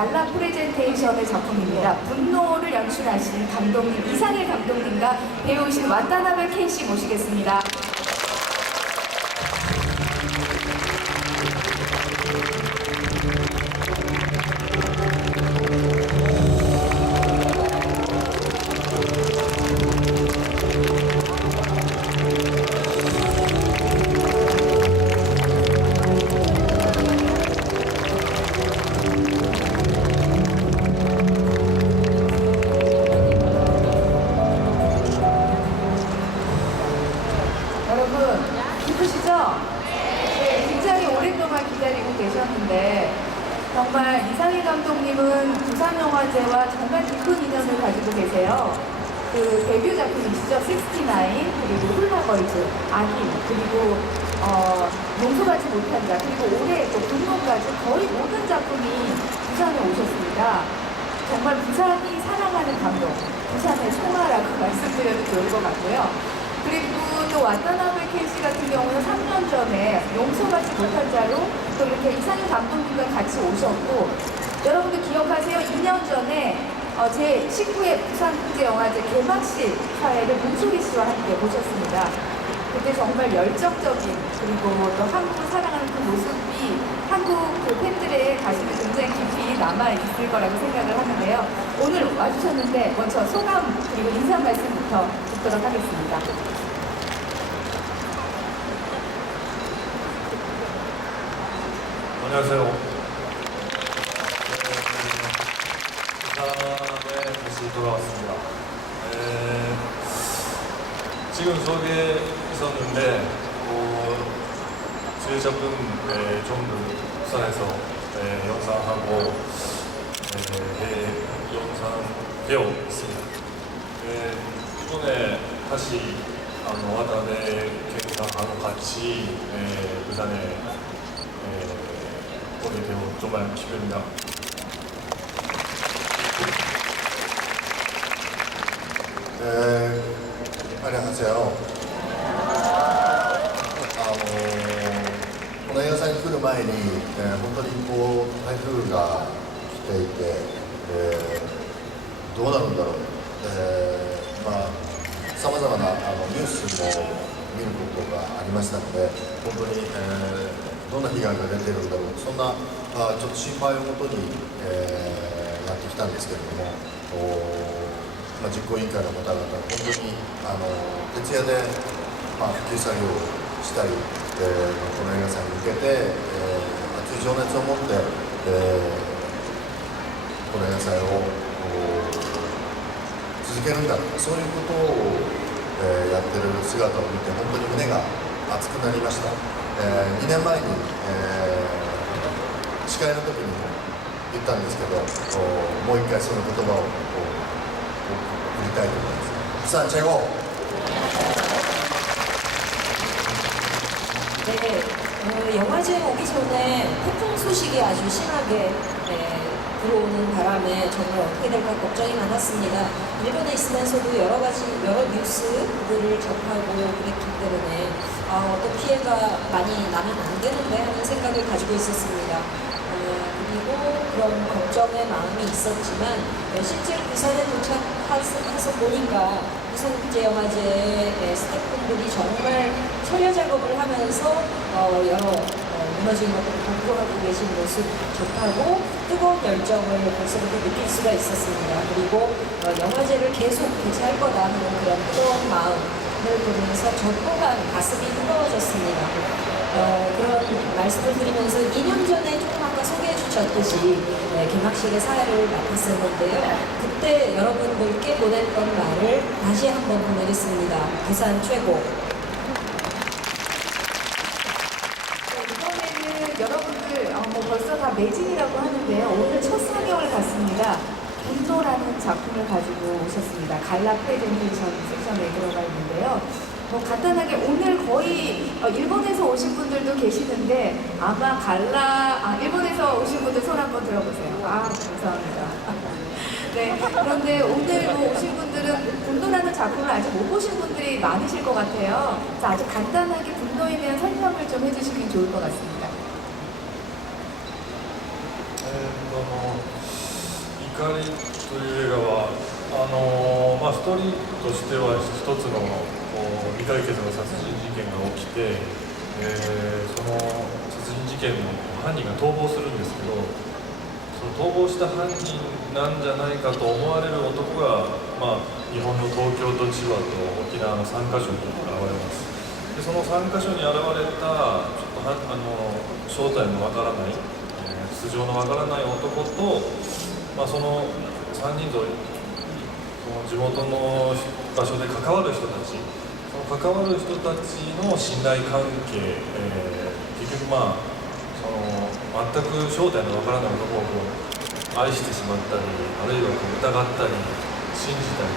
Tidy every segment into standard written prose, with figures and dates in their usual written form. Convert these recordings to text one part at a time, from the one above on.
갈라 프레젠테이션의 작품입니다. 분노를 연출하신 감독님 이상일 감독님과 배우이신 와타나베 켄씨 모시겠습니다. 여러분 기쁘시죠? 네, 굉장히 오랫동안 기다리고 계셨는데 정말 이상희 감독님은 부산영화제와 정말 깊은 인연을 가지고 계세요. 그 데뷔 작품이시죠. 69 그리고 훌라걸즈, 아힘 그리고 용서받지 못한 자 그리고 올해 또 분노까지 거의 모든 작품이 부산에 오셨습니다. 정말 부산이 사랑하는 감독, 부산의 총아라고 말씀드려도 좋을 것 같고요. 그리고 또 와타나베 켄씨 같은 경우는 3년 전에 용서받지 못한 자로 또 이렇게 이상희 감독님과 같이 오셨고, 여러분들 기억하세요? 2년 전에 제 19회 부산국제영화제 개막식 사회를 문소리 씨와 함께 보셨습니다. 그때 정말 열정적인 그리고 또 한국을 사랑하는 그 모습이 한국 그 팬들의 가슴에 굉장히 깊이 남아있을 거라고 생각을 하는데요. 오늘 와주셨는데 먼저 소감 그리고 인사 말씀부터 듣도록 하겠습니다. 안녕하세요. 부산에 다시 돌아왔습니다. 지금 소개에 있었는데 제 작품 좀 부산에서 영상하고 영상 배우고 있습니다. 이번에 다시 와타나베 켄상하고 같이 부산에 오게 되어 정말 기쁩니다. 안녕하세요. この映画祭に来る前に、本当に台風が来ていて、どうなるんだろう、さまざまなニュースも見ることがありましたので、本当に、どんな被害が出ているんだろう、そんなちょっと心配をもとに、やってきたんですけれども、実行委員会の方々、本当に徹夜で、復旧作業をしたり、この映画祭に向けて、熱い情熱を持って、この映画祭を続けるんだ、そういうことを、やってる姿を見て、本当に胸が熱くなりました。2年前に、司会の時にも言ったんですけど、もう一回その言葉を送りたいと思います。부산 최고! 네, 영화제에 오기 전에 태풍 소식이 아주 심하게 불어오는 바람에 정말 어떻게 될까 걱정이 많았습니다. 일본에 있으면서도 여러 뉴스들을 접하고 그랬기 때문에 어떤 피해가 많이 나면 안 되는데 하는 생각을 가지고 있었습니다. 그리고 그런 걱정의 마음이 있었지만 실제로 부산에 도착해서 보니까 부산국제영화제 스태프분들이 정말 처리어 작업을 하면서 여러 무너진 것들을 복구하고 계신 모습 접하고 뜨거운 열정을 벌써부터 느낄 수가 있었습니다. 그리고 영화제를 계속 개최할 거다 하는 그런 뜨거운 마음을 보면서 저 또한 가슴이 뜨거워졌습니다. 그런 말씀을 드리면서 2년 전에 조금 아까 소개해 주셨듯이 개막식의 사회를 맡았었는데요. 그때 여러분들께 보냈던 말을 다시 한번 보내겠습니다. 부산 최고. 이번에는 여러분들 벌써 다 매진이라고 하는데요. 오늘 첫 상영을 갔습니다. 분노라는 작품을 가지고 오셨습니다. 갈라 프레젠테이션 섹션에 들어가 있는데요. 간단하게 오늘 거의 일본에서 오신 분들도 계시는데 아마 일본에서 오신 분들 손 한번 들어보세요. 감사합니다. 네, 그런데 오늘 오신 분들은 분노라는 작품을 아직 못 보신 분들이 많으실 것 같아요. 자, 아주 간단하게 분노에 대한 설명을 좀 해주시면 좋을 것 같습니다. 怒りという映画はストーリーとしては一つの未解決の殺人事件が起きて、その殺人事件の犯人が逃亡するんですけど、その逃亡した犯人なんじゃないかと思われる男が、日本の東京と千葉と沖縄の3カ所に現れます。でその3カ所に現れたちょっと正体のわからない、素性のわからない男と、その3人とその地元の場所で関わる人たち、その関わる人たちの信頼関係、結局その全く正体のわからない男を愛してしまったり、あるいは疑ったり信じたり、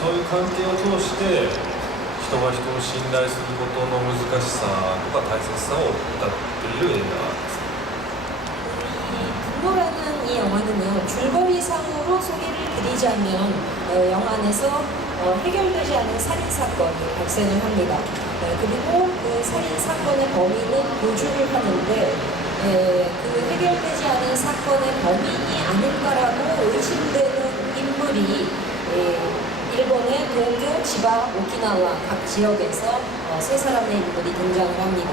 そういう関係を通して人が人を信頼することの難しさとか大切さを歌っている映画です。 분노라는 이 영화는요, 줄거리상으로 소개를 드리자면 영화 안에서 해결되지 않은 살인사건이 발생을 합니다. 그리고 그 살인사건의 범인은 도주를 하는데 그 해결되지 않은 사건의 범인이 아닐까라고 의심되는 인물이 일본의 도쿄, 지바, 오키나와 각 지역에서 세 사람의 인물이 등장을 합니다.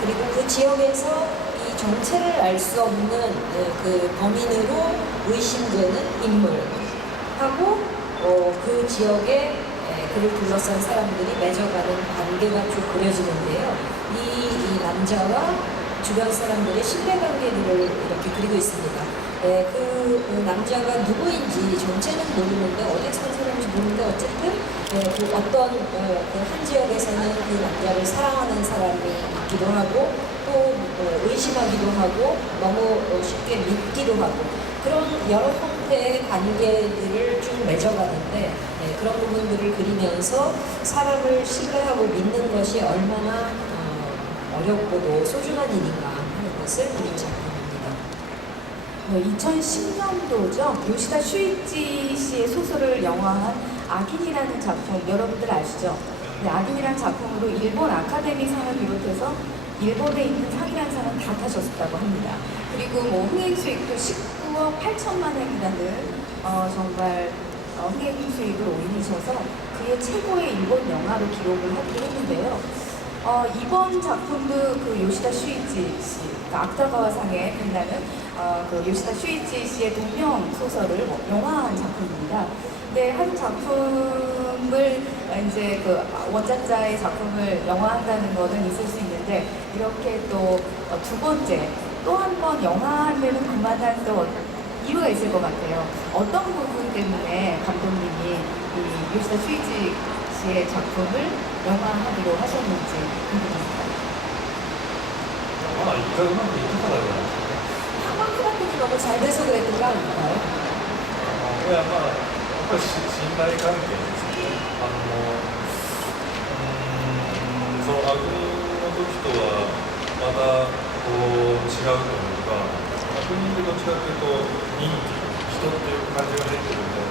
그리고 그 지역에서 이 정체를 알 수 없는 그 범인으로 의심되는 인물하고 그 지역에 그를 둘러싼 사람들이 맺어가는 관계가 쭉 그려지는데요. 이 남자와 주변 사람들의 신뢰관계들을 이렇게 그리고 있습니다. 그 남자가 누구인지 정체는 모르는데 어디에 사는 사람인지 모르는데 어쨌든 그 어떤 한 지역에서는 그 남자를 사랑하는 사람이 있기도 하고 또 의심하기도 하고 너무 쉽게 믿기도 하고 그런 여러 형태의 관계들을 쭉 맺어가는데 그런 부분들을 그리면서 사람을 신뢰하고 믿는 것이 얼마나 어렵고도 소중한 일인가 하는 것을 그린 작품입니다. 2010년도죠. 요시다 슈이치 씨의 소설을 영화한 악인이라는 작품, 여러분들 아시죠? 네, 악인이라는 작품으로 일본 아카데미상을 비롯해서 일본에 있는 상이라는 상은 다 타셨다고 합니다. 그리고 흥행 수익도 19억 8천만 원이라는 정말 흥행 수익을 올리셔서 그의 최고의 일본 영화로 기록을 하기도 했는데요. 이번 작품도 그 요시다 슈이치 씨, 그芥川상에 빛나는 그 요시다 슈이치 씨의 동명 소설을 영화한 작품입니다. 근데 한 작품을 이제 그 원작자의 작품을 영화한다는 거는 있을 수 있는데 이렇게 또 두 번째 또 한 번 영화하면 그만한 또 이유가 있을 것 같아요. 어떤 부분 때문에 감독님이 이 요시다 슈이치 씨의 작품을 영화하기로 하셨는지 궁금합니다. 一回うまくいったからじゃないですかね。 한방크라ft이 너무 잘 돼서 그랬던 거 아닐까요? やっぱり信頼関係ですね。その悪人の時とはまたこう違うというか、悪人ってどっちかというと人気、人っていう感じが出てるんで、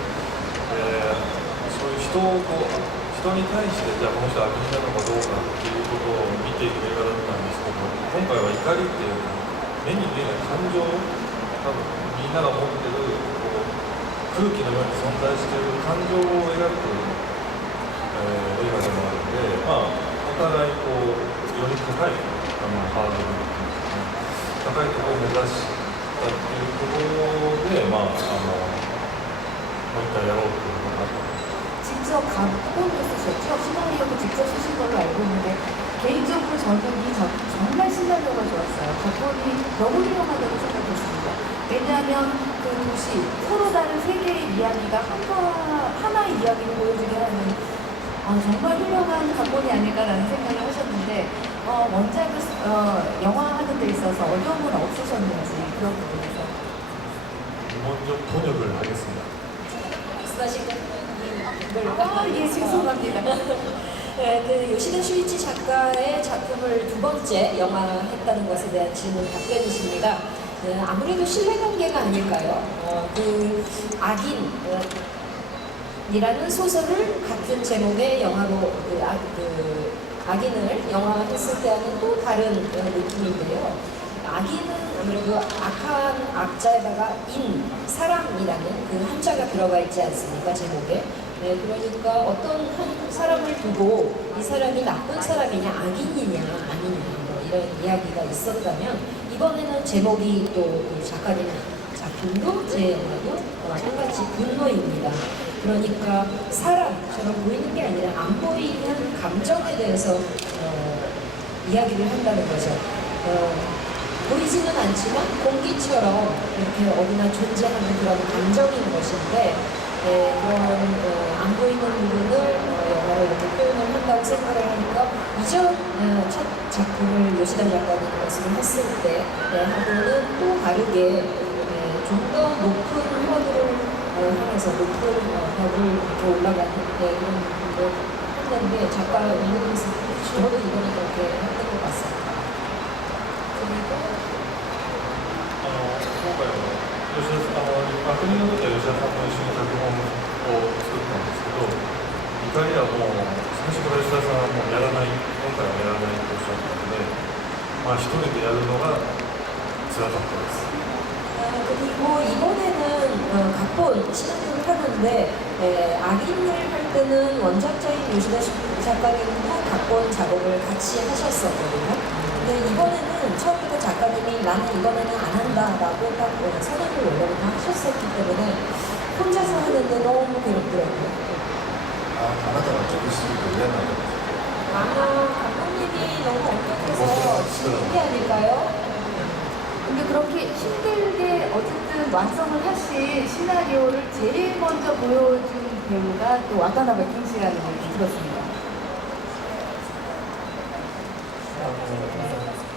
そういう人に対してじゃあこの人悪人なのかどうかっていうことを見ていく映画だったんですけど、今回は怒りっていう目に見えない感情、多分みんなが持ってる空気のように存在している感情を描く、映画でもあるので、お互いこうより高いハードルですね、高いところを目指したっていうところで、もう一回やろうというのがあった。 직접 각본도 쓰셨죠? 시나리오도 직접 쓰신 걸로 알고 있는데 개인적으로 저는 이 작품 정말 시나리오가 좋았어요. 각본이 너무 훌륭하다고 생각했습니다. 왜냐하면 그 도시, 서로 다른 세 개의 이야기가 하나의 이야기를 보여주게 하는 정말 훌륭한 각본이 아닐까라는 생각을 하셨는데 원작을 영화하는 데 있어서 어려움은 없으셨는지 그런 부분에서. 먼저 번역을 하겠습니다. 예, 죄송합니다. 네, 그 요시다 슈이치 작가의 작품을 두 번째 영화했다는 것에 대한 질문 답변이십니다. 네, 아무래도 신뢰관계가 아닐까요? 그 악인이라는 소설을 같은 제목의 영화로 악인을 영화했을 때와는 또 다른 느낌인데요. 악인은 아무래도 악한 악자에다가 인, 사람이라는 그 한자가 들어가 있지 않습니까, 제목에. 네, 그러니까 어떤 한 사람을 두고 이 사람이 나쁜 사람이냐, 악인이냐, 아니냐, 뭐 이런 이야기가 있었다면, 이번에는 제목이 또그 작가님 작품도 제 영화도 똑같이 분노입니다. 그러니까 사람처럼 보이는 게 아니라 안 보이는 감정에 대해서 이야기를 한다는 거죠. 보이지는 않지만 공기처럼 이렇게 어디나 존재하는 그런 감정인 것인데 그런 안 보이는 부분을 영화로 이렇게 표현을 한다고 생각을 하니까 이전 첫 작품을 요시다 작가님 말씀을 했을 때 하고는 또 다르게 좀 더 높은 허들을 향해서 높은 벽을 이렇게 올라가는 그런 부분을 했는데 작가 인물에서 저도 이번에 그렇게 했던 것 같습니다. 그리고 今回吉田さん悪人の時は吉田さんと一緒に脚本を作ったんですけど、怒りはもう最初から吉田さんはもうやらない、今回はやらないとおっしゃったので、まあ一人でやるのが辛かったです。 그리고 이번에는 각본 시나리오를 하는데 악인을 할 때는 원작자인 요시다 작가님도 각본 작업을 같이 하셨었거든요. 근데 이번에는 처음부터 작가님이 나는 이번에는 안 한다라고 딱 선언을 원래부터 하셨었기 때문에 혼자서 하는데 너무 괴롭더라고요. あなたが直視すると嫌なんだ 아마 감독님이 너무 엄격해서 힘든 게 아닐까요? 근데 그렇게 힘들게 어쨌든 완성을 하신 시나리오를 제일 먼저 보여준 배우가 또 와타나베 킹 씨라는 얘기 들었습니다.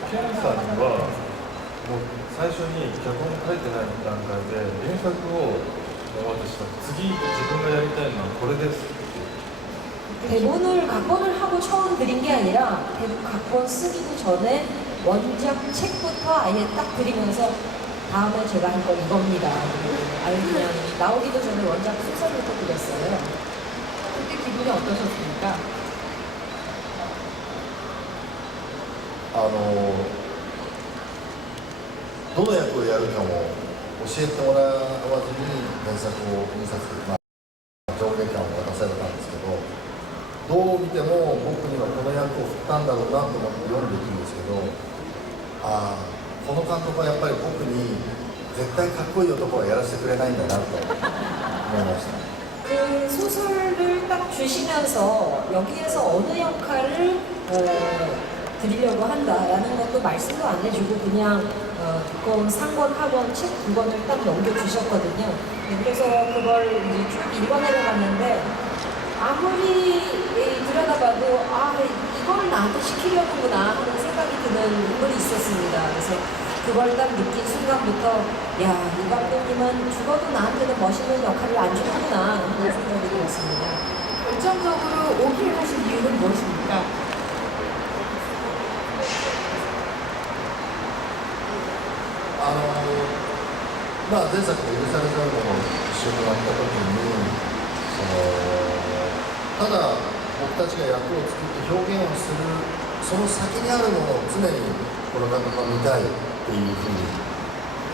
ケンさんにはもう最初に脚本書いてない段階で原作を渡した次自分がやりたいのはこれですって 대본을 각본을 하고 처음 드린 게 아니라 각본 쓰기도 전에 원작 책부터 아예 딱 드리면서 다음에 제가 할 건 이겁니다. 아예 그냥 나오기도 전에 원작 소설부터 드렸어요. 그때 기분이 어떠셨습니까? どの役をやるかも教えてもらわずに原作を2冊、上下巻を渡されたんですけど、どう見ても僕にはこの役を振ったんだろうなと思って読んでいくんですけど、この監督はやっぱり僕に絶対かっこいい男はやらせてくれないんだなと思いました。 그 소설을 딱 주시면서 여기에서 어느 역할을 드리려고 한다라는 것도 말씀도 안 해주고 그냥 두꺼운 상권 학원 책 2권을 딱 넘겨주셨거든요. 그래서 그걸 이제 쭉 읽어내려 갔는데 아무리 들여다봐도 이걸 나한테 시키려는구나 하는 생각이 드는 인물이 있었습니다. 그래서 그걸 딱 느낀 순간부터 야, 이 감독님은 죽어도 나한테는 멋있는 역할을 안 주는구나 하는 생각이 들었습니다. 결정적으로 오케이 하신 이유는 무엇입니까? 前作の「許されざる者」を一緒にやった時にただ僕たちが役を作って表現をするその先にあるものを常にこの監督は見たいっていうふうに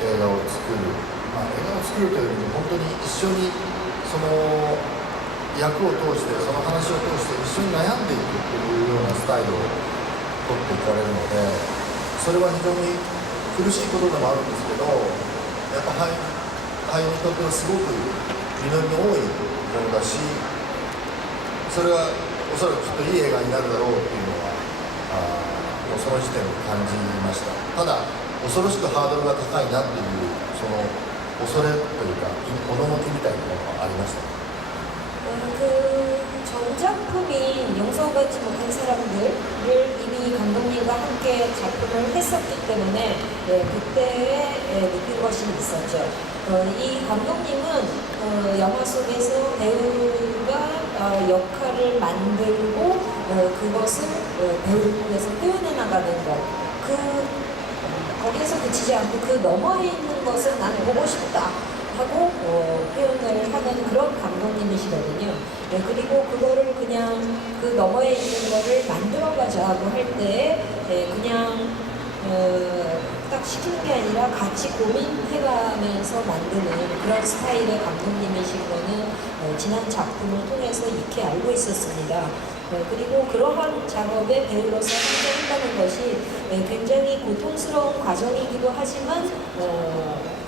映画を作る、映画を作るというよりも本当に一緒にその役を通してその話を通して一緒に悩んでいくっていうようなスタイルを取っていかれるのでそれは非常に苦しいことでもあるんですけどやっぱ俳優にとってはすごく実りの多いものだしそれはおそらくきっといい映画になるだろうっていうのはもうその時点で感じましたただ恐ろしくハードルが高いなっていうその恐れというか驚きみたいなものがありました 그 전작품인 용서받지 못한 사람들을 이미 감독님과 함께 작품을 했었기 때문에 그때에 느낀 것이 있었죠. 이 감독님은 영화 속에서 배우가 역할을 만들고 그것을 배우를 통해서 표현해 나가는 것 거기에서 그치지 않고 그 너머에 있는 것을 난 보고 싶다 하고 표현을 하는 그런 감독님이시거든요. 그리고 그거를 그냥 그 너머에 있는 거를 만들어가자고 할 때 그냥 딱 시키는 게 아니라 같이 고민해가면서 만드는 그런 스타일의 감독님이신 거는 지난 작품을 통해서 익히 알고 있었습니다. 그리고 그러한 작업에 배우로서 함께한다는 것이 굉장히 고통스러운 과정이기도 하지만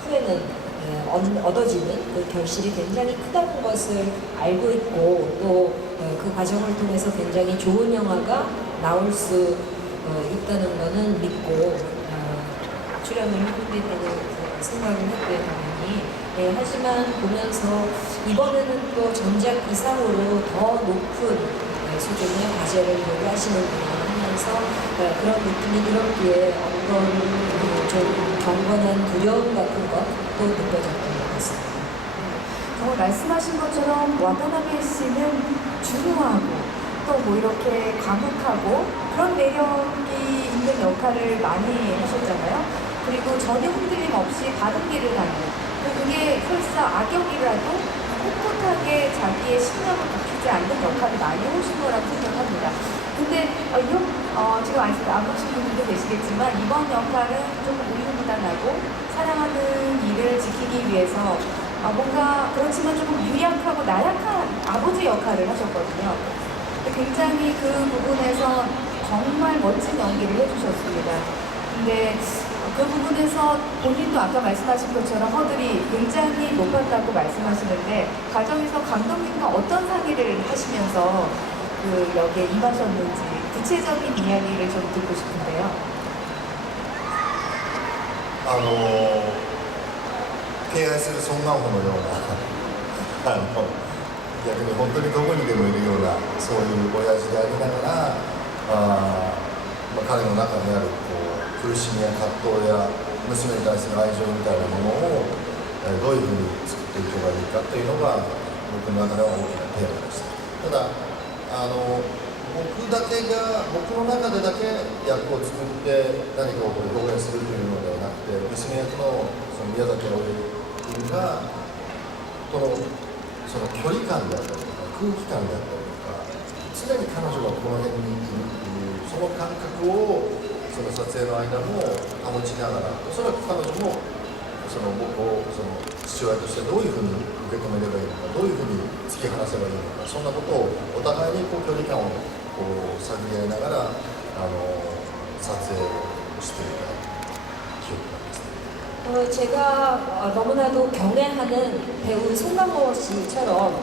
후에는 얻어지는 그 결실이 굉장히 크다는 것을 알고 있고 또 그 과정을 통해서 굉장히 좋은 영화가 나올 수 있다는 것은 믿고 출연을 하게 되는 생각을 했고요, 당연히. 하지만 보면서 이번에는 또 전작 이상으로 더 높은 수준의 과제를 요구하시는구나 하면서 그런 느낌이 들었기에 어떤 좀 경건한 두려움 같은 것도 느껴졌던 것 같습니다. 말씀하신 것처럼 와타나베 씨는 중후하고 또 뭐 이렇게 과묵하고 그런 매력이 있는 역할을 많이 하셨잖아요. 그리고 전혀 흔들림 없이 바른 길을 가는 그게 설사 악역이라도 꿋꿋하게 자기의 신념을 굽히지 않는 역할을 많이 하신 거라고 생각합니다. 근데 지금 안 보신 분들도 계시겠지만 이번 역할은 좀 우유부단하고 사랑하는 이를 지키기 위해서 뭔가 그렇지만 조금 유약하고 나약한 아버지 역할을 하셨거든요. 굉장히 그 부분에서 정말 멋진 연기를 해주셨습니다. 근데 그 부분에서 본인도 아까 말씀하신 것처럼 허들이 굉장히 높았다고 말씀하시는데 과정에서 감독님과 어떤 상의를 하시면서 그 역에 임하셨는지 구체적인 이야기를 좀 듣고 싶은데요. 敬愛する孫悟飯のような逆に本当にどこにでもいるようなそういう親父でありながら彼の中にある苦しみや葛藤や娘に対する愛情みたいなものをどういうふうに作っていけばいいかというのが僕の中では大きなテーマでした。ただ僕の中でだけ役を作って何かを表現するというのではなくて娘役の宮崎あおい君がその距離感であったりとか空気感であったりとか常に彼女がこの辺にいるっていうその感覚をその撮影の間も保ちながらおそらく彼女も僕を父親としてどういうふうに受け止めればいいのかどういうふうに突き放せばいいのかそんなことをお互いに距離感を探り合いながら撮影をしていた記憶があります。 제가 너무나도 경애하는 배우 송강호 씨처럼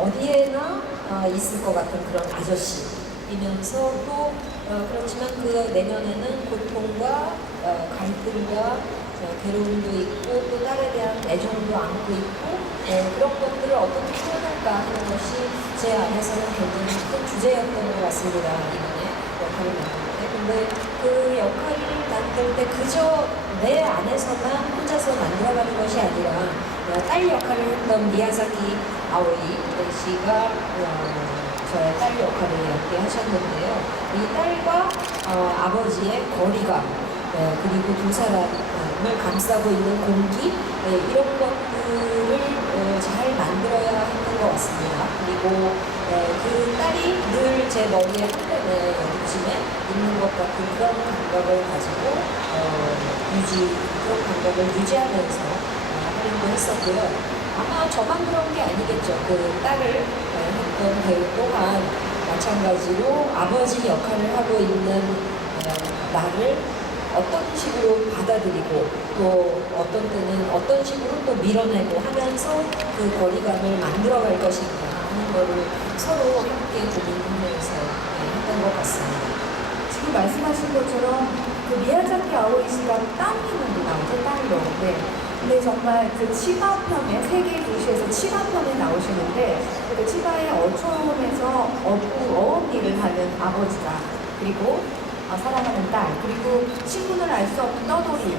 어디에나 있을 것 같은 그런 아저씨이면서 또 그렇지만 그 내면에는 고통과 갈등과 괴로움도 있고 또 딸에 대한 애정도 안고 있고 그런 것들을 어떻게 표현할까 하는 것이 제 안에서는 굉장히 큰 주제였던 것 같습니다. 이번에 역할을 맡을 때. 근데 그 역할을 맡을 때 그저 내 안에서만 혼자서 만들어가는 것이 아니라 딸 역할을 했던 미야자키 아오이 씨가 저의 딸 역할을 연기하셨는데요. 이 딸과 아버지의 거리감 그리고 두 사람을 감싸고 있는 공기 이런 것들을 잘 만들어야 했던 것 같습니다. 그리고 그 딸이 늘 제 머리에 한편에 요즘에 있는 것 같은 그런 감각을 가지고 그런 감각을 유지하면서 하려고 했었고요. 아마 저만 그런 게 아니겠죠. 그 딸을 했던 배우 또한 마찬가지로 아버지 역할을 하고 있는 나를 어떤 식으로 받아들이고 또 어떤 때는 어떤 식으로 또 밀어내고 하면서 그 거리감을 만들어갈 것인가 하는 거를 서로 함께 고민하면서 했던 것 같습니다. 지금 말씀하신 것처럼 그 미야자키 아오이 씨가 땅이는 나오죠, 땅으로. 네. 근데 정말 그 치바편에 세계 도시에서 치바편에 나오시는데 그 치바의 어촌에서 어업 일을 하는 아버지가 그리고 사랑하는 딸 그리고 신분을 알 수 없는 떠돌이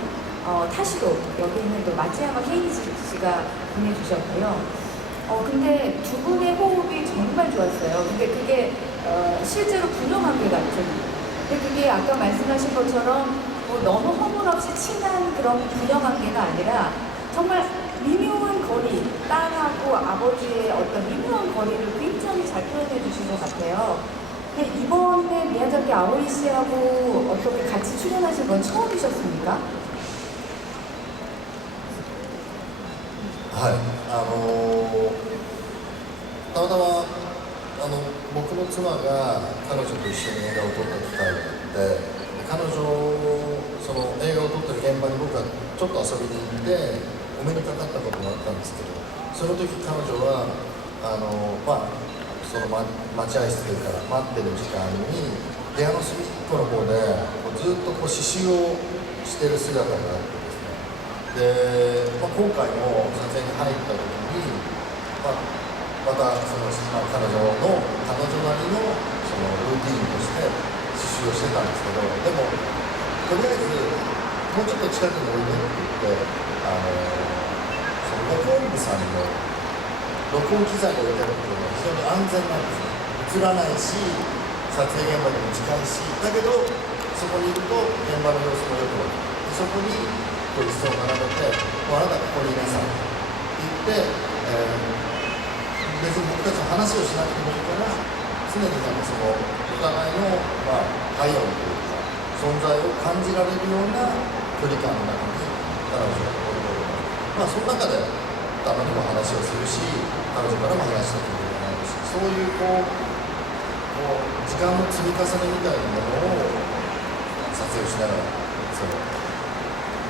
타시로 여기는 또 마츠야마 케이지 씨가 보내주셨고요. 근데 두 분의 호흡이 정말 좋았어요. 근데 그게 실제로 부녀관계 같은. 근데 그게 아까 말씀하신 것처럼 너무 허물없이 친한 그런 부녀관계가 아니라 정말 미묘한 거리, 딸하고 아버지의 어떤 미묘한 거리를 굉장히 잘 표현해 주신 것 같아요. 네, 이번에 미야자키 아오이 씨하고 어떻게 같이 출연하신 건 처음이셨습니까? はい、たまたま僕の妻が彼女と一緒に映画を撮った機会があって、彼女その映画を撮ってる現場に僕がちょっと遊びに行ってお目にかかったことがあったんですけど、その時彼女はその待合室というか待ってる時間に部屋の隅っこの方でずっとこう刺繍をしてる姿があってですね、で、今回も撮影に入った時に、またその、彼女なりのそのルーティーンとして刺繍をしてたんですけど、でもとりあえずもうちょっと近くにおいでって言って、その録音部さんの録音機材が置いてあるっていうのは非常に安全なんですね。映らないし、撮影現場にも近いし、だけどそこにいると現場の様子もよくわかる。そこにこう椅子を並べて、もうあなたここにいなさいって言って、別に僕たちの話をしなくてもいいから、常になんかそのお互いの体温というか存在を感じられるような距離感の中に彼女がおるので、その中でたまにも話をするし、彼女からも話したということがあるし、そういうこう時間の積み重ねみたいなものを撮影しながら、その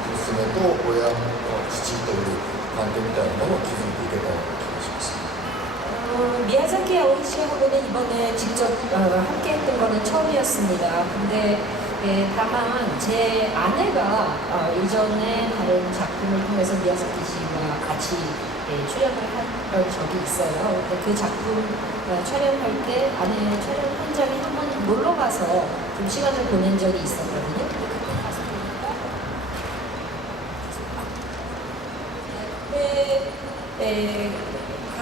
娘と親の父という関係みたいなものを築いていけたような気がします。 미야자키 아오이 씨하고는 이번에 직접 함께 했던 거는 처음이었습니다. 근데 다만 제 아내가 이전에 다른 작품을 통해서 미야자키 씨와 같이 출연을 한 적이 있어요. 근데 그 작품 촬영할 때 아내 촬영 현장에 한번 놀러 가서 좀 시간을 보낸 적이 있었거든요.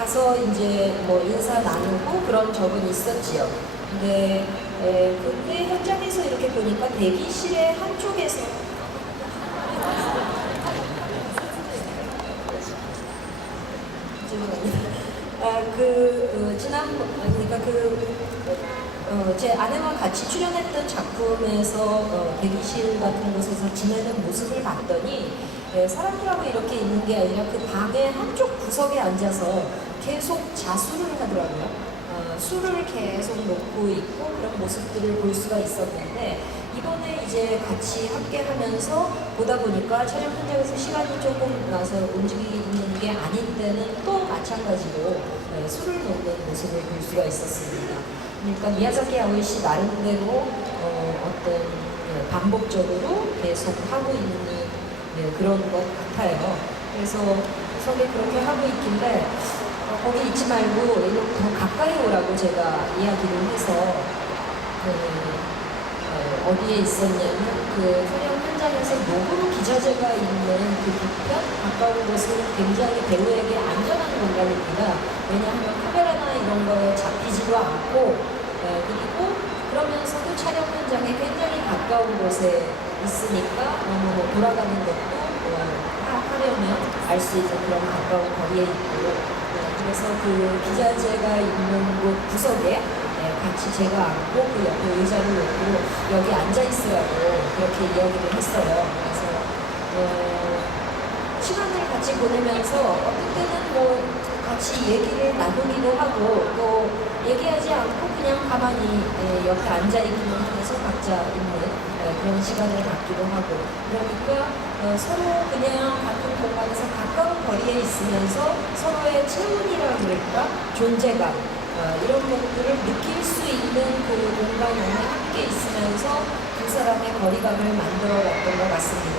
가서 이제 뭐 인사 나누고 그런 적은 있었지요. 근데 그때 현장에서 이렇게 보니까 대기실의 한쪽에서 제 아내와 같이 출연했던 작품에서 대기실 같은 곳에서 지내는 모습을 봤더니 사람들하고 이렇게 있는 게 아니라 그 방의 한쪽 구석에 앉아서 계속 자수를 하더라고요. 술을 계속 놓고 있고 그런 모습들을 볼 수가 있었는데, 이번에 이제 같이 함께 하면서 보다 보니까 촬영 현장에서 시간이 조금 나서 움직이는 게 아닌 데는 또 마찬가지로 술을 놓는 모습을 볼 수가 있었습니다. 그러니까 미야자키 아오이 씨 나름대로 어떤 반복적으로 계속 하고 있는 그런 것 같아요. 그래서 속에 그렇게 하고 있길래 거기 있지 말고 더 가까이 오라고 제가 이야기를 해서 어디에 있었냐면 그 촬영 현장에서 녹음 기자재가 있는 그 뒤편 가까운 곳은 굉장히 배우에게 안전한 공간입니다. 왜냐하면 카메라나 이런 거에 잡히지도 않고 그리고 그러면서도 촬영 현장에 굉장히 가까운 곳에 있으니까 너무 돌아가는 것도 하려면 알 수 있는 그런 가까운 거리에 있고, 그래서 그 기자재가 있는 곳 구석에 같이 제가 앉고 그 옆에 의자를 놓고 여기 앉아 있으라고 그렇게 이야기를 했어요. 그래서 시간을 같이 보내면서 어떤 때는 뭐 같이 얘기를 나누기도 하고 또 얘기하지 않고 그냥 가만히 옆에 앉아 있기만 하면서 각자 있는 그런 시간을 갖기도 하고, 그러니까 서로 그냥 같은 공간에서 가까운 거리에 있으면서 서로의 체온이라 그럴까 존재감 이런 것들을 느낄 수 있는 그 공간 안에 함께 있으면서 두 사람의 거리감을 만들어 왔던 것 같습니다.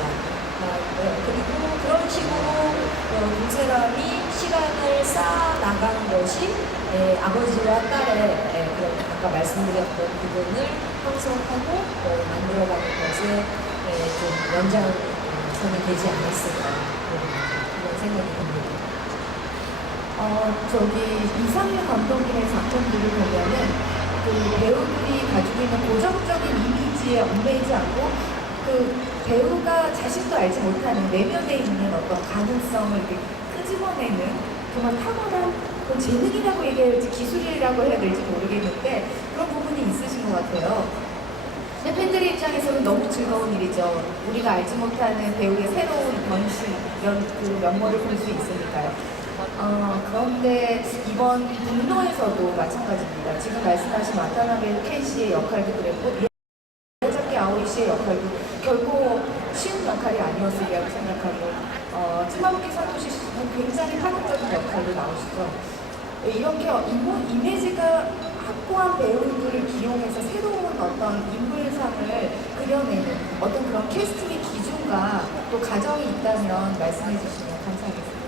그리고 그런 식으로 두 사람이 시간을 쌓아 나간 것이 아버지와 딸의 그런 아까 말씀드렸던 부분을 형성하고 만들어가는 것에 좀 연장선이 되지 않았을까 그런 생각이 듭니다. 이상일 감독님의 작품들을 보면은 그 배우들이 가지고 있는 고정적인 이미지에 얽매이지 않고 그 배우가 자신도 알지 못하는 내면에 있는 어떤 가능성을 이렇게 끄집어내는 정말 탁월한 재능이라고 얘기해야 될지 기술이라고 해야 될지 모르겠는데 그런 부분이 부분이 있으신 것 같아요. 근데 팬들의 입장에서는 너무 즐거운 일이죠. 우리가 알지 못하는 배우의 새로운 변신, 그 면모를 볼 수 있으니까요. 그런데 이번 분노에서도 마찬가지입니다. 지금 말씀하신 와타나베 켄 씨의 역할도 그랬고, 미야자키 아오이 씨의 역할도 결코 쉬운 역할이 아니었으리라고 생각하고, 츠마부키 사토시 씨는 굉장히 파격적인 역할로 나오시죠. 이렇게 이미지가 확고한 배우들을 기용해서 새로운 어떤 인물상을 그려내는 어떤 그런 캐스팅의 기준과 또 과정이 있다면 말씀해 주시면 감사하겠습니다.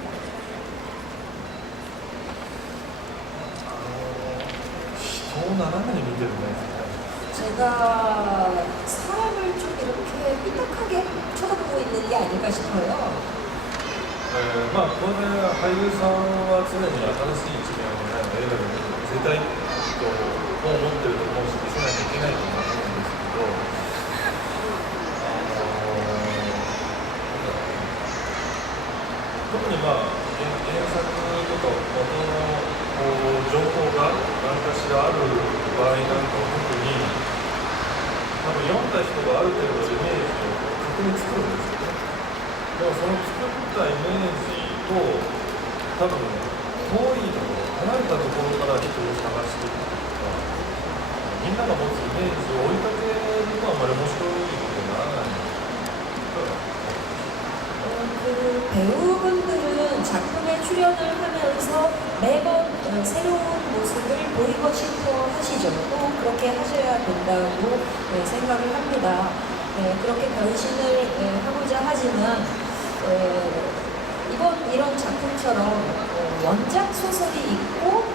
人を斜めに見てるね。 제가 사람을 좀 이렇게 삐딱하게 쳐다보고 있는 게 아닐까 싶어요. まあ当然俳優さんは常に新しい一面をね映画で見せたいと思ってると思うし見せなきゃいけないと思うんですけど、特にまあ原作とか元のこう情報が何かしらある場合なんかは特に多分読んだ人がある程度イメージを確認作るんですよね。でもその作ったイメージと多分遠いところ離れたところから人を探していくとかみんなが持つイメージを追いかけるとあまり面白いことにならない。 그 배우분들은 작품에 출연을 하면서 매번 새로운 모습을 보이고 싶어 하시죠. 또 그렇게 하셔야 된다고 생각을 합니다. 그렇게 변신을 하고자 하지만 이런 작품처럼 원작 소설이 있고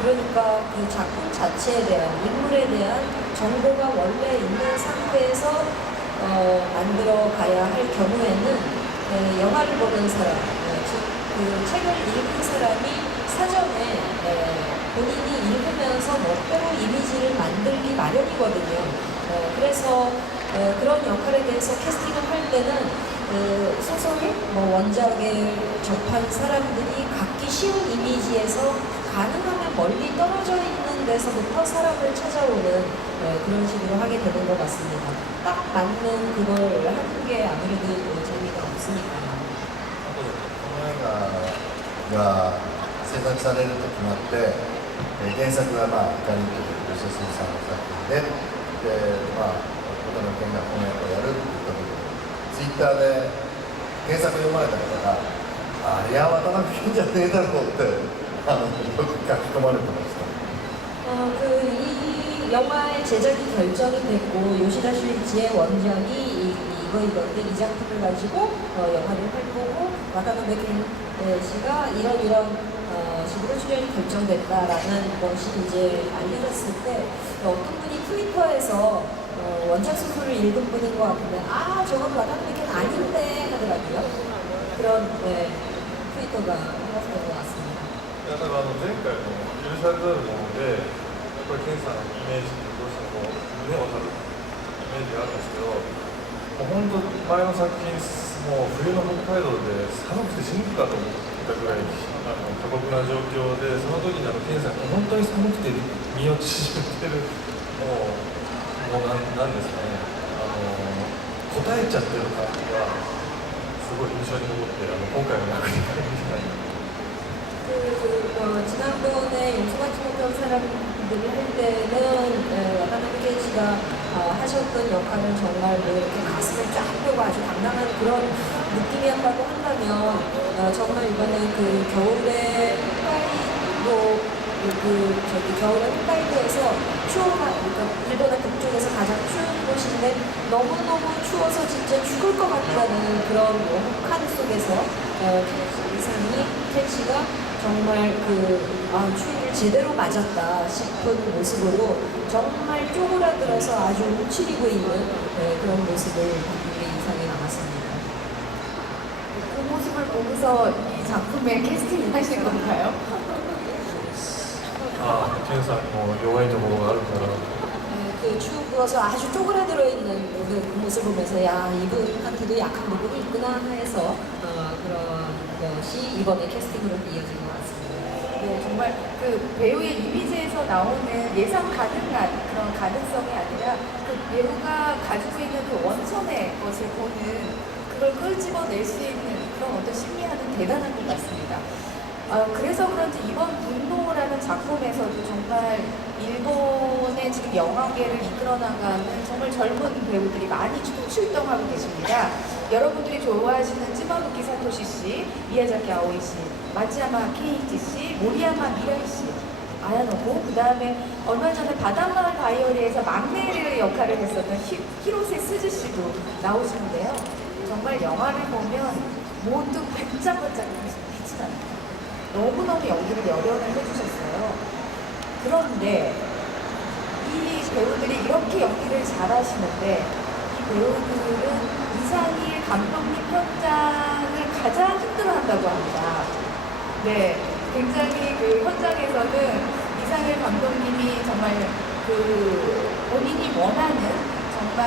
그러니까 그 작품 자체에 대한 인물에 대한 정보가 원래 있는 상태에서 만들어 가야 할 경우에는 영화를 보는 사람, 즉 그 책을 읽은 사람이 사전에 본인이 읽으면서 멋대로 이미지를 만들기 마련이거든요. 그래서 그런 역할에 대해서 캐스팅을 할 때는 소설, 원작에 접한 사람들이 갖기 쉬운 이미지에서 가능하면 멀리 떨어져 있는 데서부터 사람을 찾아오는 그런 식으로 하게 되는 것 같습니다. 딱 맞는 그걸 하는 게 아무래도 재미가 없으니까요. この映画が制作されると決まって、原作が赤人という吉田鈴さんの作品で、小田野健がこの役をやるって言った時に、ツイッターで原作読まれた方が、あれは渡辺謙じゃねえだろうってよく書き込まれてました。 이 영화의 제작이 결정이 됐고 요시다 슈이치의 원작이 이거인데 이 작품을 가지고 영화를 할 거고 와타나베 켄 씨가 이런 식으로 출연이 결정됐다라는 것이 이제 알려졌을 때 어떤 분이 트위터에서 원작 소설을 읽은 분인 것 같은데 저건 와타나베 켄 아닌데 하더라고요. 그런 트위터가 흘러서는 것 같습니다. だから前回の許されざるものでやっぱりケンさんのイメージってどうしても胸を張るイメージがあるんですけど本当前の作品もう冬の北海道で寒くて死ぬかと思ったぐらい過酷な状況でその時にケンさんが本当に寒くて身を縮めてるもうなんですかね答えちゃってる感じがすごい印象に残って今回の役に入るんじゃないかな 지난번에 용서받지 못한 사람들이 할 때는 와타나베 켄 씨가 하셨던 역할은 정말 이렇게 가슴을 쫙 펴고 아주 당당한 그런 느낌이었다고 한다면 정말 이번에 그 겨울에 겨울에 홋카이도에서 그러니까 일본의 북쪽에서 가장 추운 곳인데 너무너무 추워서 진짜 죽을 것 같다는 그런 혹한 속에서 켄 씨가 정말 추위를 제대로 맞았다 싶은 모습으로 정말 쪼그라들어서 아주 움츠리고 있는 그런 모습을 보는 인상이 남았습니다. 그 모습을 보면서 이 작품에 캐스팅을 하신 건가요? 켄さんも弱いところがあるから 그 추워서 아주 쪼그라들어 있는 그 모습을 보면서 야 이분한테도 약한 부분이 있구나 해서 그런 것이 이번에 캐스팅으로 이어진 것 같습니다. 뭐 정말 그 배우의 이미지에서 나오는 예상 가능한 그런 가능성이 아니라 그 배우가 가지고 있는 그 원천의 것을 보는 그걸 끄집어낼 수 있는 그런 어떤 심리학은 대단한 것 같습니다. 그래서 그런지 이번 분노라는 작품에서도 정말 일본의 지금 영화계를 이끌어 나가는 정말 젊은 배우들이 많이 출동하고 계십니다. 여러분들이 좋아하시는 찌마부키 사토시 씨, 미야자키 아오이 씨, 마츠야마 케이치 씨, 모리야마 미라이 씨, 아야노고, 그 다음에 얼마 전에 바닷마을 다이어리에서 막내의 역할을 했었던 히로세 스즈 씨도 나오시는데요. 정말 영화를 보면 모두 반짝반짝 빛이 납니다. 너무너무 연기를 열연을 해주셨어요. 그런데 이 배우들이 이렇게 연기를 잘하시는데 이 배우들은 이상일 감독님 현장을 가장 힘들어한다고 합니다. 네, 굉장히 그 현장에서는 이상일 감독님이 정말 그 본인이 원하는 정말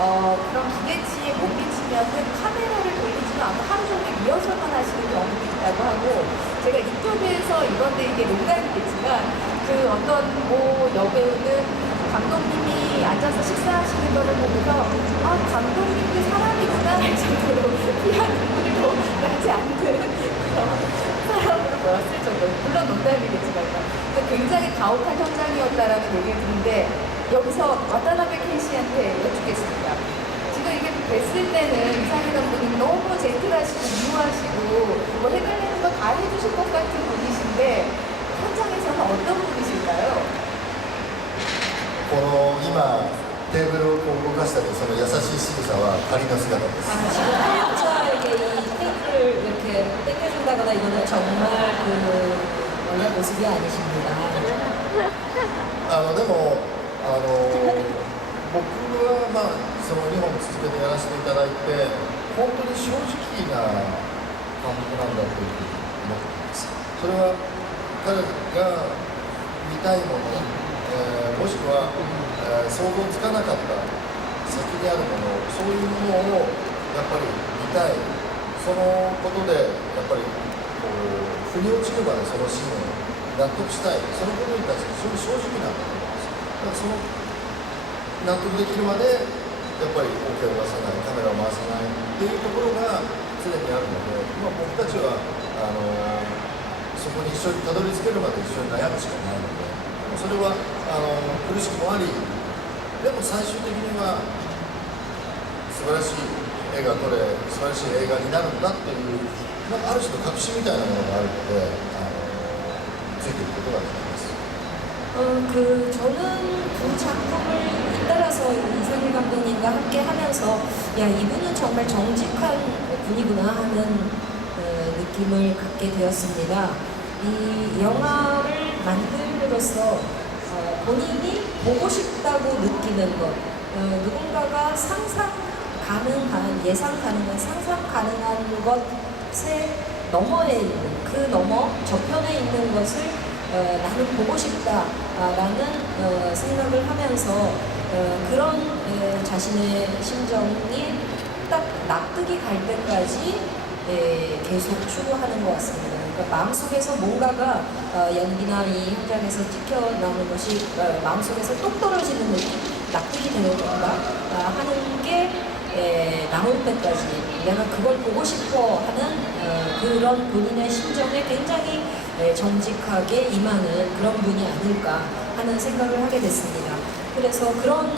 그런 기대치에 못 미치면은 카메라를 돌리지도 않고 하루 종일 리허설만 하시는 경우도 있다고 하고, 제가 인터뷰에서 이건데 이게 농담이겠지만 그 어떤 모 여배우는 감독님이 앉아서 식사하시는 거를 보면서 감독님도 사람이구나 할 정도로 피한 눈물도 나지 않는 그런 사람으로 보였을 정도로, 물론 농담이겠지만 굉장히 가혹한 현장이었다라는 얘기를 듣는데, 여기서 와타나베 케이시한테 여쭙겠습니다. 지금 이게 뵀을 때는 이상희 감독님 너무 젠틀하시고 유하시고 뭐 해달라는 거 다 해주실 것 같은 분이신데 현장에서는 어떤 분이실까요? この今テーブルをこう動かしたりその優しい仕草は仮の姿です。 지금 환자에게 이 테이프를 이렇게 땡겨준다거나 이거는 정말 그 원래 모습이 아니십니다. でも僕はその2本続けてやらせていただいて本当に正直な監督なんだというふうに思っています。それは彼が見たいもの、もしくは、想像つかなかった先にあるもの、そういうものをやっぱり見たい。そのことでやっぱりこう腑に落ちるまでそのシーンを納得したい。そのことに対して非常に正直なんだと思います。だからその納得できるまでやっぱり OK を出さない、カメラを回さないっていうところが常にあるので、僕たちはそこに一緒にたどり着けるまで一緒に悩むしかないので、それは苦しくもあり、でも最終的には素晴らしい絵が撮れ、素晴らしい映画になるんだっていうある種の確信みたいなものがあるのでついていくことができます。 저는 그 작품을 잇따라서 이상일 감독님과 함께 하면서 야 이분은 정말 정직한 분이구나 하는 느낌을 갖게 되었습니다. 이 영화를 만들므로써 본인이 보고 싶다고 느끼는 것, 누군가가 상상 가능한, 예상 가능한, 상상 가능한 것에 너머에 있는, 그 너머, 저편에 있는 것을 나는 보고 싶다라는 생각을 하면서 그런 자신의 심정이 딱 납득이 갈 때까지 계속 추구하는 것 같습니다. 그러니까 마음속에서 뭔가가 연기나 이 현장에서 찍혀나오는 것이 마음속에서 똑 떨어지는 느낌, 납득이 되는 건가 하는 게 나올 때까지 내가 그걸 보고 싶어 하는 그런 본인의 심정에 굉장히 정직하게 임하는 그런 분이 아닐까 하는 생각을 하게 됐습니다. 그래서 그런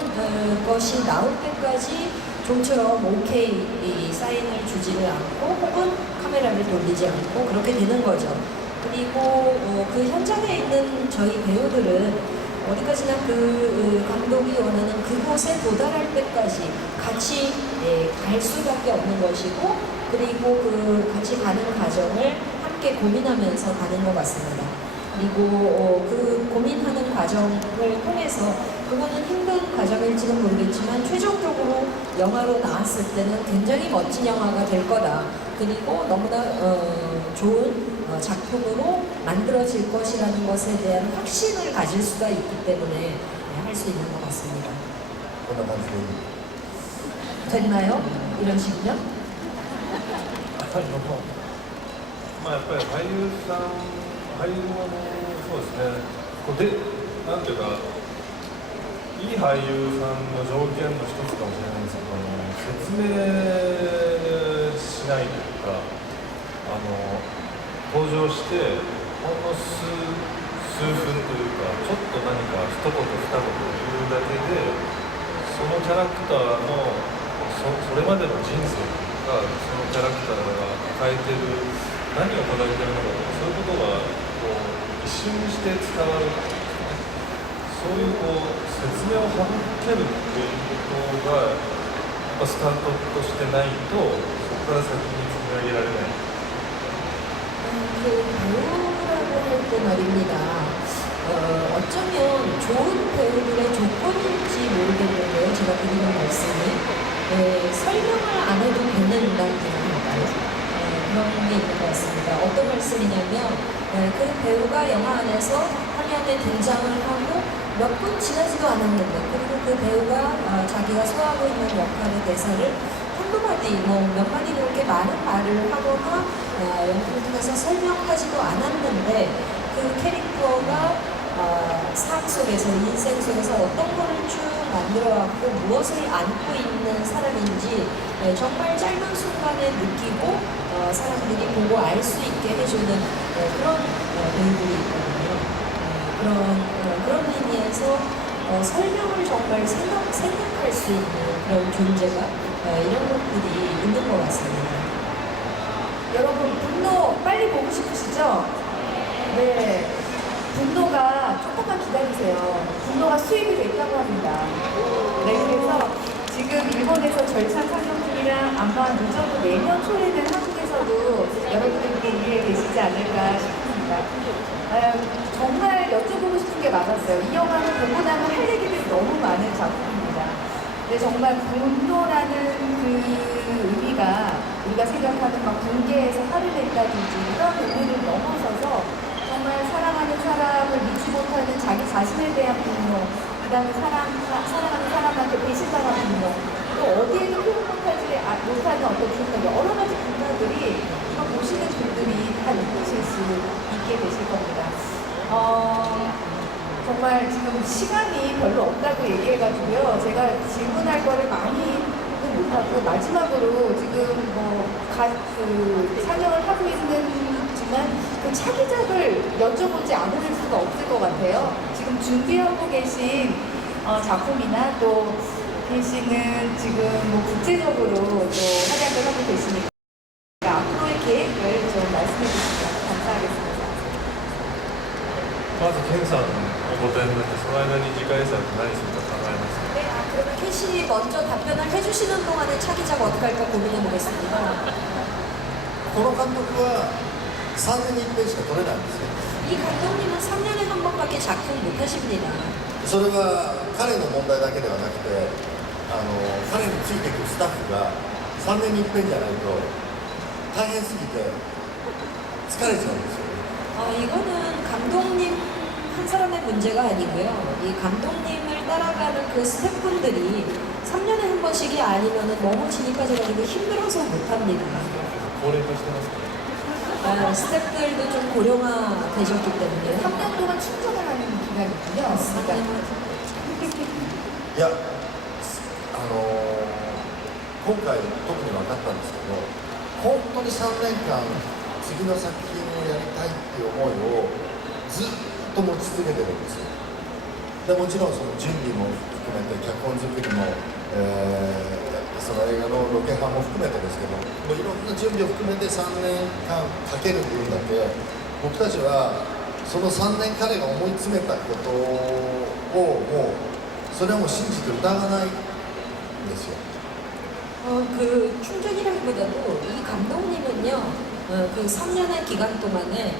것이 나올 때까지 좀처럼 오케이 사인을 주지를 않고 혹은 카메라를 돌리지 않고 그렇게 되는 거죠. 그리고 그 현장에 있는 저희 배우들은 어디까지나 그 감독이 원하는 그곳에 도달할 때까지 같이 갈 수밖에 없는 것이고, 그리고 그 같이 가는 과정을 함께 고민하면서 가는 것 같습니다. 그리고 그 고민하는 과정을 통해서 그거는 힘든 과정일지는 모르겠지만 최종적으로 영화로 나왔을 때는 굉장히 멋진 영화가 될 거다. 그리고 너무나 좋은 작품으로 만들어질 것이라는 것에 대한 확신을 가질 수가 있기 때문에 할 수 있는 것 같습니다. 됐나요? 이런 식으로? やっぱり俳優さん俳優もそうですね、こうでなんていうか、いい俳優さんの条件の一つかもしれないんですけど、説明しないというか、登場してほんの数分というか、ちょっと何か一言二言言うだけで、そのキャラクターのそれまでの人生とか、そのキャラクターが抱えている何を抱えているのかとか、そういうことがこう一瞬にして伝わる。そういう説明を省けるっていうことがやっぱスタートとしてないと、そこから先に積み上げられない。 그 배우라고 할 때 말입니다. 어쩌면 좋은 배우들의 조건일지 모르겠는데요. 제가 드리는 말씀이 설명을 안 해도 되는다는 생각할까요? 그런 게 있는 것 같습니다. 어떤 말씀이냐면 그 배우가 영화 안에서 화면에 등장을 하고 몇 분 지나지도 않았는데, 그리고 그 배우가 자기가 소화하고 있는 역할의 대사를 한두 마디, 몇 마디 그렇게 많은 말을 하거나 영화를 통해서 설명하지도 않았는데, 그 캐릭터가 삶 속에서, 인생 속에서 어떤 거를 쭉 만들어왔고 무엇을 안고 있는 사람인지 정말 짧은 순간에 느끼고 사람들이 보고 알 수 있게 해주는 그런 배우들이 있거든요. 그런 의미에서 설명을 정말 생각할 수 있는 그런 존재가 이런 것들이 있는 것 같습니다. 여러분, 분노 빨리 보고 싶으시죠? 네. 분노가 조금만 기다리세요. 분노가 수입이 됐다고 합니다. 네, 그래서 지금 일본에서 절찬 상영 중이라 아마 늦어도 내년 초에는 한국에서도 여러분들이 보기에 계시지 않을까 싶습니다. 정말 여쭤보고 싶은 게 많았어요. 이 영화는 보고 나면 할 얘기들이 너무 많은 작품입니다. 근데 정말 분노라는 그 의미가 우리가 생각하는 막 분개해서 화를 낸다든지 이런 의미를 넘어서서 정말 사랑하는 사람을 믿지 못하는 자기 자신에 대한 분노, 그 다음에 사랑하는 사람한테 배신당한 분노, 또 어디에도 표현 못하는 어떤 분노, 여러 가지 분노들이 이거 보시는 분들이 다 느끼실 수 있게 되실 겁니다. 정말 지금 시간이 별로 없다고 얘기해가지고요. 제가 질문할 거를 많이는 못하고, 마지막으로 지금 상영을 하고 있지만 그 차기작을 여쭤보지 않을 수가 없을 것 같아요. 지금 준비하고 계신 작품이나 또 계시는 지금 국제적으로 또 활약을 하고 계시니까 앞으로의 계획을 좀 말씀해 주시면 감사하겠습니다. まずケンさんのお答えになって、その間に次回作何するか考えます。 네, 그러면 캐시 먼저 답변을 해주시는 동안에 차기작 어떻게 할까 고민해 보겠습니다. この監督は3年に1遍しか撮れないんですよ。 이 감독님은 3년에 한 번밖에 작품 못 하십니다. それは彼の問題だけではなくて、彼についていくスタッフが3年に1遍じゃないと大変すぎて疲れちゃうんですよ。 이거는 감독님 한 사람의 문제가 아니고요. 이 감독님을 따라가는 그 스태프분들이 3년에 한 번씩이 아니면 너무 진이 빠져가지고 힘들어서 못합니다. 高齢化してますか？ 스태프들도 좀 고령화 되셨기 때문에 3년 동안 충전을 하는 기간이군요. 맞습니다. いや、今回特に分かったんですけど、本当に3年間次の作品をやりたいっていう思いをずっと持ち続けてるんですよ。でもちろんその準備も含めて脚本作りも、その映画のロケハンも含めてですけど、もういろんな準備を含めて3年間かける分だけ僕たちはその3年彼が思い詰めたことをもうそれはもう信じて疑わないんですよ。 그 충전이라기보다도 이 감독님은요, 그 3년의 기간 동안에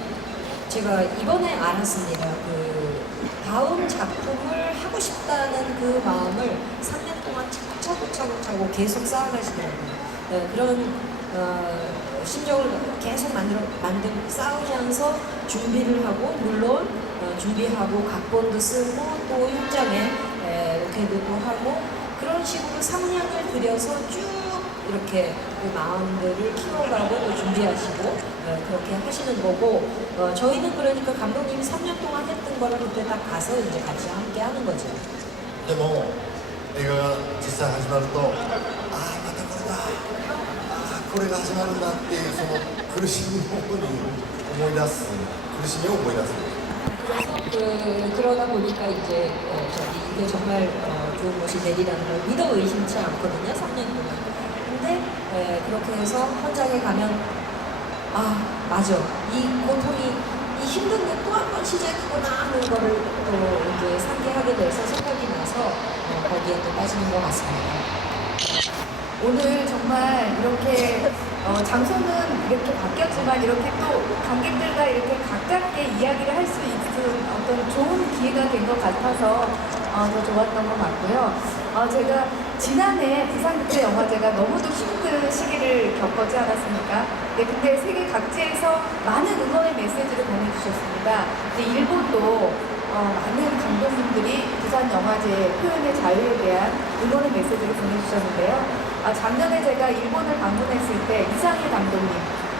제가 이번에 알았습니다. 그 다음 작품을 하고 싶다는 그 마음을 3년 동안 차곡차곡 계속 쌓아가시더라고요. 그런 심정을 계속 쌓으면서 준비를 하고, 물론 준비하고 각본도 쓰고 또 현장에 로케도 하고, 그런 식으로 3년을 들여서 쭉 이렇게 그 마음들을 키워가고 또 준비하시고 그렇게 하시는 거고 저희는 그러니까 감독님이 3년 동안 했던 거를 그때 딱 가서 이제 같이 함께 하는 거죠. でも映画が実際始まると、ああまたこれだ、ああこれが始まるんだっていうその苦しみを思い出す、苦しみを思い出す。 그러다 보니까 이제 이게 정말 좋은 곳이 되리라는 걸 믿어 의심치 않거든요. 3년 동안. 근데 그렇게 해서 현장에 가면 아 맞아 이 고통이 이 힘든 게 또 한 번 시작이구나 하는 거를 또 이제 상기하게 돼서 생각이 나서 거기에 또 빠지는 것 같습니다. 오늘 정말 이렇게 장소는 이렇게 바뀌었지만 이렇게 또 관객들과 이렇게 가깝게 이야기를 할 수 있는 어떤 좋은 기회가 된 것 같아서 더 좋았던 것 같고요. 제가 지난해 부산국제영화제가 너무도 힘든 시기를 겪었지 않았습니까? 네, 근데 세계 각지에서 많은 응원의 메시지를 보내주셨습니다. 근데 일본도 많은 감독님들이 부산영화제 표현의 자유에 대한 응원의 메시지를 보내주셨는데요. 작년에 제가 일본을 방문했을 때 이상희 감독님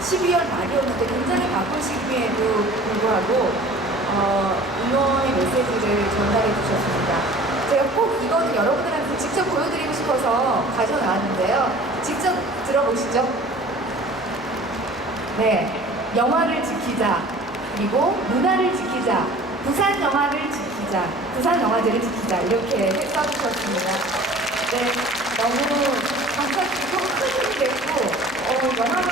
12월 말이었는데 굉장히 바쁜 시기에도 불구하고 응원의 메시지를 전달해 주셨습니다. 제가 꼭 이거는 여러분들한테 직접 보여드리고 싶어서 가져나왔는데요. 직접 들어보시죠. 네, 영화를 지키자, 그리고 문화를 지키자, 부산 영화를 지키자, 부산 영화제를 지키자 이렇게 써주셨습니다. 네, 너무 감사드리고 큰 힘이 됐고 영화만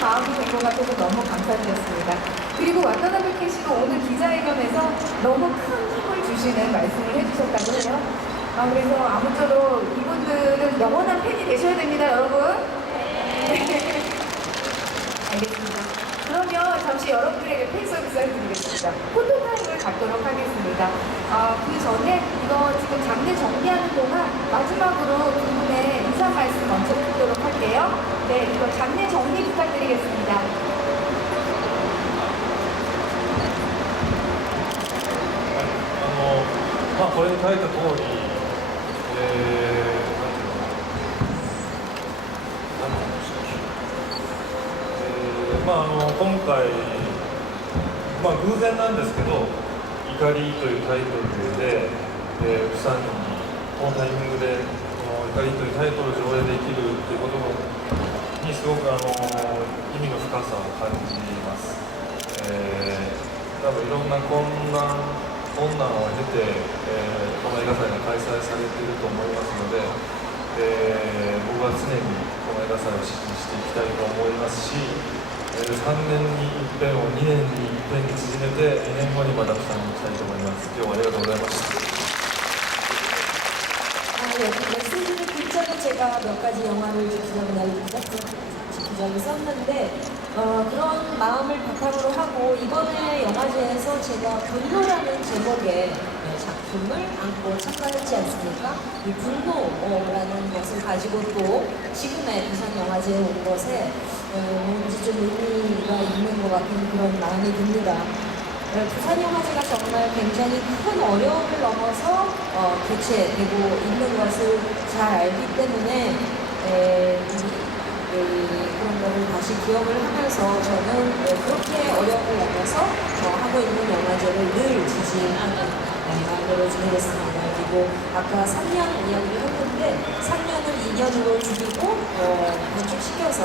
마음이 된 것 같아서 너무 감사드렸습니다. 그리고 와타나베 캐시도 오늘 기자회견에서 너무 큰 힘을 주시는 말씀을 해주셨다고 해요. 그래서 아무쪼록 이분들은 영원한 팬이 되셔야 됩니다, 여러분. 네. 알겠습니다. 그러면 잠시 여러분들에게 팬 서비스를 드리겠습니다. 포토타임을 갖도록 하겠습니다. 그 전에 이거 지금 장례 정리하는 동안 마지막으로 두 분의 인사 말씀 먼저 듣도록 할게요. 네, 이거 장례 정리 부탁드리겠습니다. これに書いた通り、なんていうの、なんていうんでしたっけ、今回、偶然なんですけど、怒りというタイトルで、釜山にこのタイミングで、この怒りというタイトルを上映できるということにすごく意味の深さを感じます。多分いろんな困難を経て、この映画祭が開催されていると思いますので、僕は常にこの映画祭を支持していきたいと思いますし、3年に一遍を2年に一遍に縮めて2年後にまた釜山に行きたいと思います。今日はありがとうございました。 여기 메시지를 글자로 제가 몇 가지 영화를 지키자고 날 지키자고 썼는데 그런 마음을 바탕으로 하고 이번에 영화제에서 제가 분노라는 제목의 작품을 안고 참가했지 않습니까? 이 분노라는 것을 가지고 또 지금의 부산 영화제에 온 것에 뭔지 좀 의미가 있는 것 같은 그런 마음이 듭니다. 부산 영화제가 정말 굉장히 큰 어려움을 넘어서 개최되고 있는 것을 잘 알기 때문에 그런 거를 다시 기억을 하면서 저는 그렇게 어려움을 넘어서 하고 있는 영화제를 늘 지지하는 마음으로 지내겠습니다. 그리고 아까 3년 이야기를 했는데 3년을 2년으로 줄이고 단축시켜서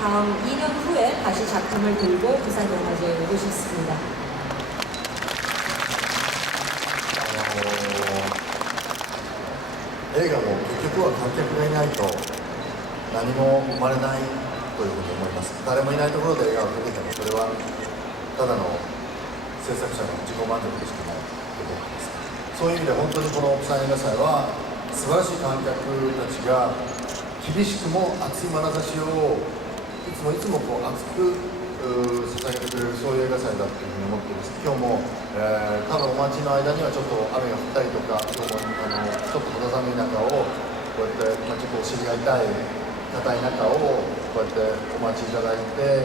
다음 2년 후에 다시 작품을 들고 부산 영화제에 오고 싶습니다. 映画も結局は観客がいないと何も生まれないというふうに思います。誰もいないところで映画を撮れてもそれはただの制作者の自己満足でしかないと思っています。そういう意味で本当にこの釜山映画祭は素晴らしい観客たちが厳しくも熱い眼差しをいつもこう熱く捧げてくれるそういう映画祭だというふうに思っています。今日も、多分お待ちの間にはちょっと雨が降ったりとか今日もちょっと肌寒い中をこうやって、ちょっとお尻が痛い硬い中をこうやってお待ちいただいて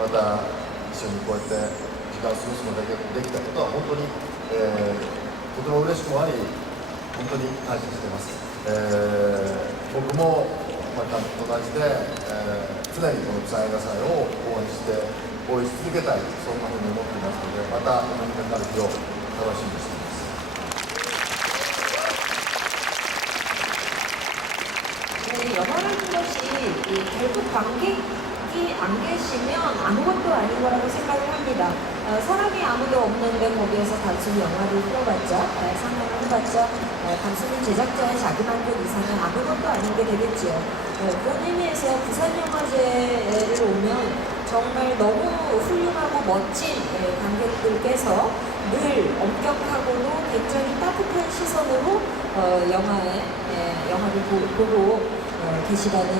また一緒にこうやって時間を過ごすことができたことは本当に、とても嬉しくもあり本当に感謝しています。僕も山監督と同じで、常にこの草映画祭を応援し続けたい、そんなふうに思っていますので、またお目にかかる日を楽しみにしています。 영화라는 것이 결국 관객이 안 계시면 아무것도 아닌 거라고 생각을 합니다. 사람이 아무도 없는데 거기에서 단순히 영화를 틀어봤자, 상영을 해봤자 단순히 제작자의 자기만족 이상은 아무것도 아닌 게 되겠지요. 그런 의미에서 부산영화제를 오면 정말 너무 훌륭하고 멋진 관객들께서 늘 엄격하고도 굉장히 따뜻한 시선으로 영화를 보고 계시다는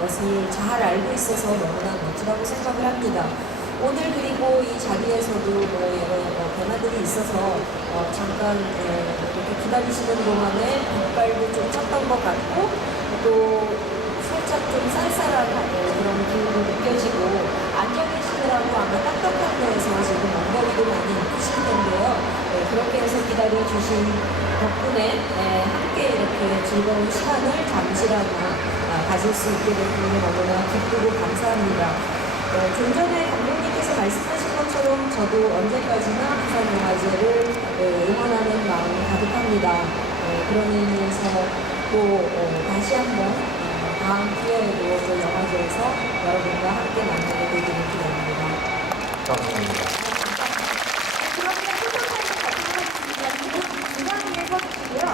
것을 잘 알고 있어서 너무나 멋지다고 생각을 합니다. 오늘 그리고 이 자리에서도 여러 변화들이 있어서 잠깐 이렇게 기다리시는 동안에 빗발도 좀 쳤던 것 같고 또 살짝 좀 쌀쌀한 그런 기운도 느껴지고 앉아 계시느라고 아마 딱딱한 데에서 지금 엉덩이도 많이 아프실 텐데요. 그렇게 해서 기다려주신 덕분에 함께 이렇게 즐거운 시간을 잠시라도 가질 수 있게 된 부분에 너무나 기쁘고 감사합니다. 좀 전에 감독님께서 말씀하신 것처럼 저도 언제까지나 부산영화제를 응원하는 마음이 가득합니다. 그런 의미에서 또 다시 한번 다음 기회에도 또 영화제에서 여러분과 함께 만나게 되기를 기대합니다. 감사합니다. 그러면 포토타임을 갖도록 하겠습니다. 중앙 위에 서주시고요.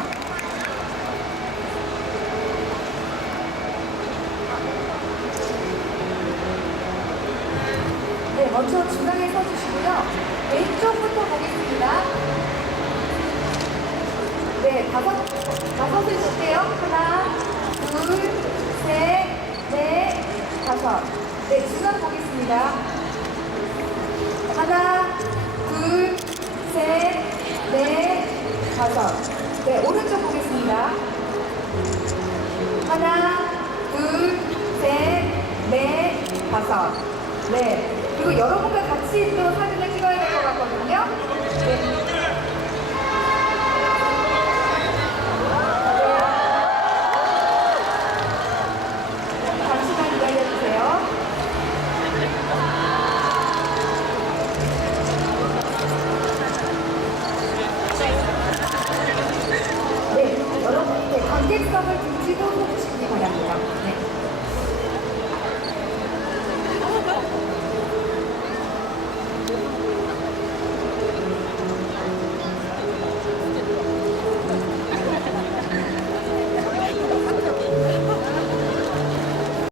네, 먼저 중앙에 서주시고요. 왼쪽부터 보겠습니다. 네, 다섯을 줄게요. 하나, 둘, 셋, 넷, 다섯. 네, 중앙 보겠습니다. 하나, 둘, 셋, 넷, 다섯. 네, 오른쪽 보겠습니다. 하나, 둘, 셋, 넷, 다섯. 네. 그리고 여러분과 같이 또 사진을 찍어야